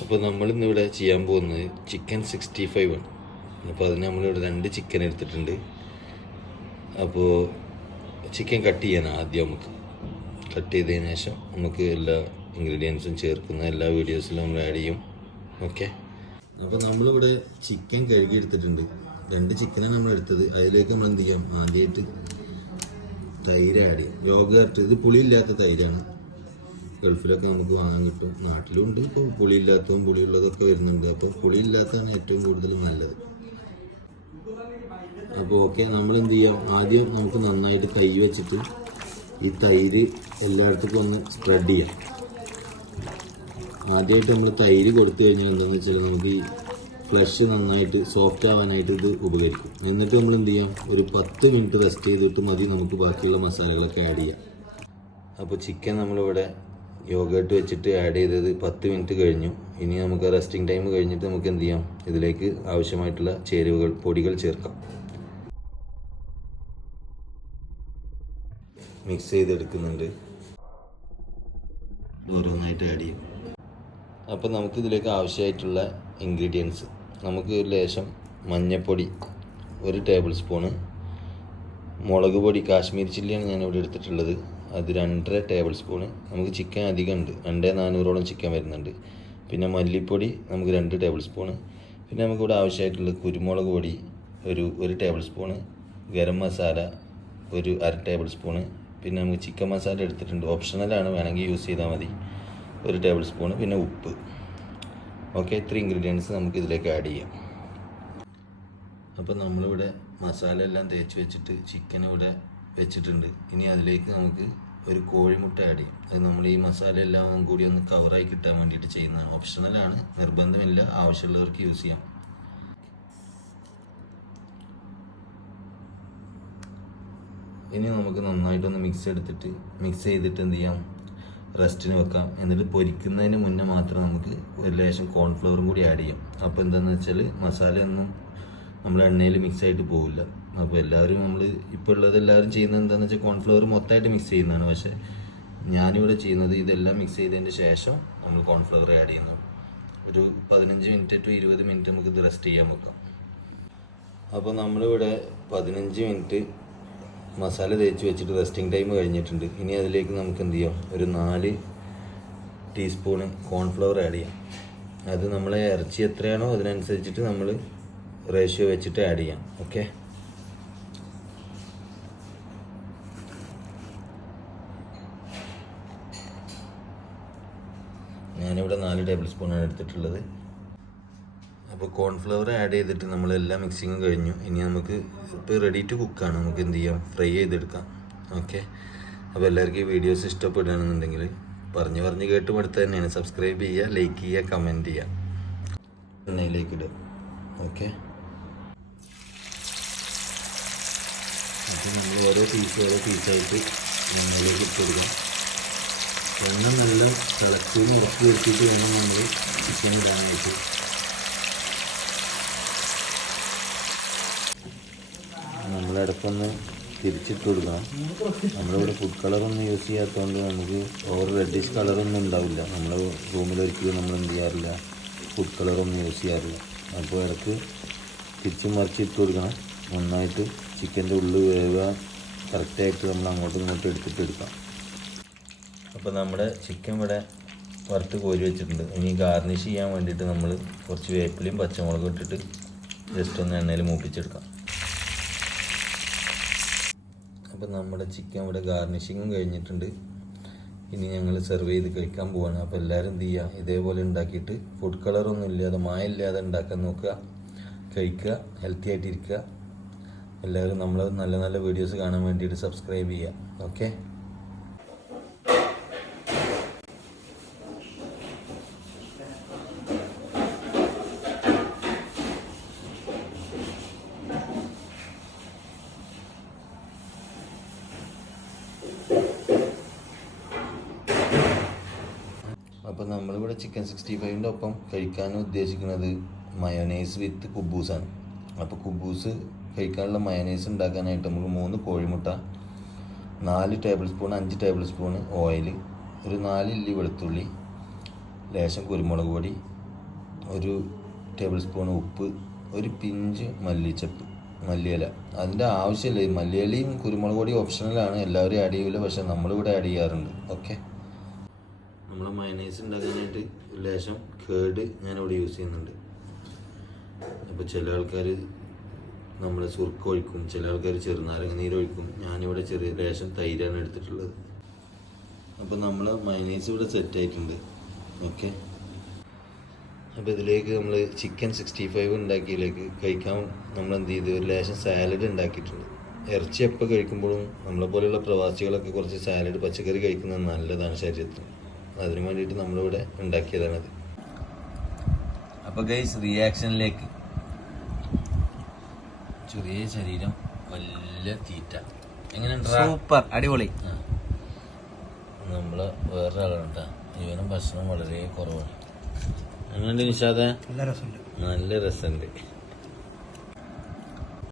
അപ്പോൾ നമ്മളിന്നിവിടെ ചെയ്യാൻ പോകുന്നത് ചിക്കൻ 65 ആണ്. അപ്പോൾ അതിന് നമ്മളിവിടെ 2 ചിക്കൻ എടുത്തിട്ടുണ്ട്. അപ്പോൾ ചിക്കൻ കട്ട് ചെയ്യാനാണ് ആദ്യം. നമുക്ക് കട്ട് ചെയ്തതിന് ശേഷം നമുക്ക് എല്ലാ ഇൻഗ്രീഡിയൻസും ചേർക്കുന്ന എല്ലാ വീഡിയോസിലും നമ്മൾ ആഡ് ചെയ്യും. ഓക്കെ, അപ്പോൾ നമ്മളിവിടെ ചിക്കൻ കഴുകി എടുത്തിട്ടുണ്ട്. 2 ചിക്കനാണ് നമ്മൾ എടുത്തത്. അതിലേക്ക് നമ്മൾ എന്ത് ചെയ്യാം, ആദ്യമായിട്ട് തൈര് ആഡ് ചെയ്യും. യോഗർട്ട്, ഇത് പുളിയില്ലാത്ത തൈരാണ്. ഗൾഫിലൊക്കെ നമുക്ക് വാങ്ങാൻ കിട്ടും, നാട്ടിലുണ്ട്. ഇപ്പോൾ പുളിയില്ലാത്തതും പുളിയുള്ളതൊക്കെ വരുന്നുണ്ട്. അപ്പോൾ പുളിയില്ലാത്തതാണ് ഏറ്റവും കൂടുതൽ നല്ലത്. അപ്പോൾ ഓക്കെ, നമ്മൾ എന്ത് ചെയ്യാം, ആദ്യം നമുക്ക് നന്നായിട്ട് കൈ വെച്ചിട്ട് ഈ തൈര് എല്ലായിടത്തേക്കും ഒന്ന് സ്പ്രെഡ് ചെയ്യാം. ആദ്യമായിട്ട് നമ്മൾ തൈര് കൊടുത്തു കഴിഞ്ഞാൽ എന്താണെന്ന് വെച്ചാൽ നമുക്ക് ഈ ഫ്ലഷ് നന്നായിട്ട് സോഫ്റ്റ് ആവാനായിട്ട് ഇത് ഉപകരിക്കും. എന്നിട്ട് നമ്മൾ എന്ത് ചെയ്യാം, ഒരു 10 മിനിറ്റ് റെസ്റ്റ് ചെയ്തിട്ട് മതി നമുക്ക് ബാക്കിയുള്ള മസാലകളൊക്കെ ആഡ് ചെയ്യാം. അപ്പോൾ ചിക്കൻ നമ്മളിവിടെ യോഗേർട്ട് വെച്ചിട്ട് ആഡ് ചെയ്തത് 10 മിനിറ്റ് കഴിഞ്ഞു. ഇനി നമുക്ക് റെസ്റ്റിംഗ് ടൈം കഴിഞ്ഞിട്ട് നമുക്ക് എന്ത് ചെയ്യാം, ഇതിലേക്ക് ആവശ്യമായിട്ടുള്ള ചേരുവകൾ, പൊടികൾ ചേർക്കാം. മിക്സ് ചെയ്തെടുക്കുന്നുണ്ട്, ഓരോന്നായിട്ട് ആഡ് ചെയ്യും. അപ്പോൾ നമുക്കിതിലേക്ക് ആവശ്യമായിട്ടുള്ള ഇൻഗ്രീഡിയൻസ്, നമുക്ക് ലേശം മഞ്ഞൾപ്പൊടി 1 ടേബിൾ സ്പൂണ്, മുളക് പൊടി കാശ്മീരി ചില്ലിയാണ് ഞാനിവിടെ എടുത്തിട്ടുള്ളത്, അത് 2.5 ടേബിൾ സ്പൂണ്. നമുക്ക് ചിക്കൻ അധികം ഉണ്ട്, 2400ഓളം ചിക്കൻ വരുന്നുണ്ട്. പിന്നെ മല്ലിപ്പൊടി നമുക്ക് 2 ടേബിൾ സ്പൂണ്. പിന്നെ നമുക്കിവിടെ ആവശ്യമായിട്ടുള്ള കുരുമുളക് പൊടി 1 table spoon, garam masala 1/2 table spoon. പിന്നെ നമുക്ക് ചിക്കൻ മസാല എടുത്തിട്ടുണ്ട്, ഓപ്ഷണലാണ്, വേണമെങ്കിൽ യൂസ് ചെയ്താൽ മതി, 1 ടേബിൾ സ്പൂണ്. പിന്നെ ഉപ്പ്. ഓക്കെ, 3 ഇൻഗ്രീഡിയൻസ് നമുക്ക് ഇതിലേക്ക് ആഡ് ചെയ്യാം. അപ്പോൾ നമ്മളിവിടെ മസാല എല്ലാം തേച്ച് വെച്ചിട്ട് ചിക്കൻ ഇവിടെ വെച്ചിട്ടുണ്ട്. ഇനി അതിലേക്ക് നമുക്ക് ഒരു കോഴിമുട്ട ആഡ് ചെയ്യും. അത് നമ്മൾ ഈ മസാല എല്ലാം കൂടി ഒന്ന് കവറായി കിട്ടാൻ വേണ്ടിയിട്ട് ചെയ്യുന്നതാണ്, ഓപ്ഷണലാണ്, നിർബന്ധമില്ല, ആവശ്യമുള്ളവർക്ക് യൂസ് ചെയ്യാം. ഇനി നമുക്ക് നന്നായിട്ടൊന്ന് മിക്സ് ചെയ്തിട്ട് എന്ത് ചെയ്യാം, റെസ്റ്റിന് വെക്കാം. എന്നിട്ട് പൊരിക്കുന്നതിന് മുന്നേ മാത്രം നമുക്ക് ഒരു ലേശം കോൺഫ്ലവറും കൂടി ആഡ് ചെയ്യാം. അപ്പോൾ എന്താണെന്ന് വെച്ചാൽ മസാലയൊന്നും നമ്മൾ എണ്ണയിൽ മിക്സ് ആയിട്ട് പോവില്ല. അപ്പോൾ എല്ലാവരും ഇപ്പോൾ ഉള്ളത് എല്ലാവരും ചെയ്യുന്നത് എന്താണെന്ന് വെച്ചാൽ കോൺഫ്ലവർ മൊത്തമായിട്ട് മിക്സ് ചെയ്യുന്നതാണ്. പക്ഷേ ഞാനിവിടെ ചെയ്യുന്നത് ഇതെല്ലാം മിക്സ് ചെയ്തതിന് ശേഷം നമ്മൾ കോൺഫ്ലവർ ആഡ് ചെയ്യുന്നു. ഒരു 15 മിനിറ്റ് ടു 20 മിനിറ്റ് നമുക്കിത് റെസ്റ്റ് ചെയ്യാൻ വെക്കാം. അപ്പോൾ നമ്മളിവിടെ 15 മിനിറ്റ് മസാല തേച്ച് വെച്ചിട്ട് റെസ്റ്റിംഗ് ടൈം കഴിഞ്ഞിട്ടുണ്ട്. ഇനി അതിലേക്ക് നമുക്ക് എന്ത് ചെയ്യാം, ഒരു 4 ടീസ്പൂണ് കോൺഫ്ലവർ ആഡ് ചെയ്യാം. അത് നമ്മളെ ഇറച്ചി എത്രയാണോ അതിനനുസരിച്ചിട്ട് നമ്മൾ റേഷ്യോ വെച്ചിട്ട് ആഡ് ചെയ്യാം. ഓക്കെ, ഞാനിവിടെ 4 ടേബിൾ സ്പൂണാണ് എടുത്തിട്ടുള്ളത്. അപ്പോൾ കോൺഫ്ലവർ ആഡ് ചെയ്തിട്ട് നമ്മളെല്ലാം മിക്സിങ്ങും കഴിഞ്ഞു. ഇനി നമുക്ക് ഇപ്പോൾ റെഡി ടു കുക്കാണ്, നമുക്ക് എന്ത് ചെയ്യാം, ഫ്രൈ ചെയ്തെടുക്കാം. ഓക്കെ, അപ്പോൾ എല്ലാവർക്കും ഈ വീഡിയോസ് ഇഷ്ടപ്പെടുകയാണെന്നുണ്ടെങ്കിൽ പറഞ്ഞ് കേട്ട് മടുത്ത് തന്നെയാണ്, സബ്സ്ക്രൈബ് ചെയ്യുക, ലൈക്ക് ചെയ്യുക, കമൻറ്റ് ചെയ്യുക. എണ്ണയിലേക്ക് ഇടുക. ഓക്കെ, അപ്പോൾ നമ്മൾ ഓരോ പീസായിട്ട് എണ്ണയിലേക്ക് ഇട്ട് കൊടുക്കാം. എണ്ണ നല്ല തിളച്ചെന്ന് ഉറപ്പ് വരുത്തിയിട്ട് വേണം നമ്മൾ ചിക്കൻ ഇടാനായിട്ട്. നമ്മളിടയ്ക്കൊന്ന് തിരിച്ചിട്ട് കൊടുക്കണം. നമ്മളിവിടെ ഫുഡ് കളറൊന്നും യൂസ് ചെയ്യാത്തതുകൊണ്ട് നമുക്ക് ഓവർ റെഡിഷ് കളറൊന്നും ഉണ്ടാവില്ല. നമ്മൾ റൂമിലൊരിക്കലും നമ്മൾ എന്ത് ചെയ്യാറില്ല, ഫുഡ് കളറൊന്നും യൂസ് ചെയ്യാറില്ല. അപ്പോൾ ഇടയ്ക്ക് തിരിച്ചും മറിച്ചിട്ട് കൊടുക്കണം. നന്നായിട്ട് ചിക്കൻ്റെ ഉള്ളിൽ വേവാൻ കറക്റ്റായിട്ട് നമ്മൾ അങ്ങോട്ടും ഇങ്ങോട്ടും എടുക്കാം. അപ്പോൾ നമ്മുടെ ചിക്കൻ ഇവിടെ വറുത്ത് കോരി വെച്ചിട്ടുണ്ട്. ഇനി ഗാർണിഷ് ചെയ്യാൻ വേണ്ടിയിട്ട് നമ്മൾ കുറച്ച് വേപ്പിലയും പച്ചമുളകും ഇട്ടിട്ട് ജസ്റ്റ് ഒന്ന് എണ്ണയിൽ മൂപ്പിച്ചെടുക്കാം. അപ്പോൾ നമ്മുടെ ചിക്കൻ ഇവിടെ ഗാർണിഷിങ്ങും കഴിഞ്ഞിട്ടുണ്ട്. ഇനി ഞങ്ങൾ സെർവ് ചെയ്ത് കഴിക്കാൻ പോവാണ്. അപ്പോൾ എല്ലാവരും എന്ത് ചെയ്യുക, ഇതേപോലെ ഉണ്ടാക്കിയിട്ട് ഫുഡ് കളറൊന്നും ഇല്ലാതെ മായമില്ലാതെ ഉണ്ടാക്കാൻ നോക്കുക, കഴിക്കുക, ഹെൽത്തി ആയിട്ടിരിക്കുക. എല്ലാവരും നമ്മൾ നല്ല നല്ല വീഡിയോസ് കാണാൻ വേണ്ടിയിട്ട് സബ്സ്ക്രൈബ് ചെയ്യുക. ഓക്കെ, അപ്പോൾ നമ്മളിവിടെ ചിക്കൻ 65ൻ്റെ ഒപ്പം കഴിക്കാൻ ഉദ്ദേശിക്കുന്നത് മയോനൈസ് വിത്ത് കുബൂസാണ്. അപ്പോൾ കുബൂസ് കഴിക്കാനുള്ള മയോനൈസ് ഉണ്ടാക്കാനായിട്ട് നമുക്ക് 3 കോഴിമുട്ട, 4 table spoon 5 table spoon oil, ഒരു 4 ഇല്ലി വെളുത്തുള്ളി, ലേശം കുരുമുളക് പൊടി, 1 ടേബിൾ സ്പൂൺ ഉപ്പ്, ഒരു പിഞ്ച് മല്ലിയില. അതിൻ്റെ ആവശ്യമില്ല. ഈ മല്ലിയിലയും കുരുമുളക് പൊടി ഓപ്ഷണലാണ്, എല്ലാവരും ആഡ് ചെയ്യില്ല, പക്ഷെ നമ്മളിവിടെ ആഡ് ചെയ്യാറുണ്ട്. ഓക്കെ, നമ്മൾ മയനൈസ് ഉണ്ടാക്കാനായിട്ട് ലേശം കേട് ഞാനിവിടെ യൂസ് ചെയ്യുന്നുണ്ട്. അപ്പോൾ ചില ആൾക്കാർ നമ്മൾ സുർക്ക ഒഴിക്കും, ചില ആൾക്കാർ ചെറുനാരങ്ങ നീരൊഴിക്കും. ഞാനിവിടെ ലേശം തൈരാണ് എടുത്തിട്ടുള്ളത്. അപ്പോൾ നമ്മൾ മയനൈസ് ഇവിടെ സെറ്റായിട്ടുണ്ട്. ഓക്കെ, അപ്പോൾ ഇതിലേക്ക് നമ്മൾ ചിക്കൻ 65 ഉണ്ടാക്കിയതിലേക്ക് കഴിക്കാൻ നമ്മൾ എന്ത് ചെയ്തു, ഒരു ലേശം സാലഡ് ഉണ്ടാക്കിയിട്ടുണ്ട്. ഇറച്ചി എപ്പോൾ കഴിക്കുമ്പോഴും നമ്മളെ പോലെയുള്ള പ്രവാസികളൊക്കെ കുറച്ച് സാലഡ്, പച്ചക്കറി കഴിക്കുന്നത് നല്ലതാണ് ശരീരത്തിന്. അതിനു വേണ്ടിയിട്ട് നമ്മളിവിടെ ഉണ്ടാക്കിയതാണത്. അപ്പോൾ ഗൈസ്, റിയാക്ഷനിലേക്ക്. ചെറിയ ശരീരം, വലിയ തീറ്റ. എങ്ങനെയുണ്ട്? സൂപ്പർ, അടിപൊളി. നമ്മള് വേറൊരാളാണ് കേട്ടോ, ഇവനും ഭക്ഷണം വളരെ കുറവാണ്. എങ്ങനെയുണ്ട് നിഷാദേ? നല്ല രസമുണ്ട്. നല്ല രസമുണ്ട്.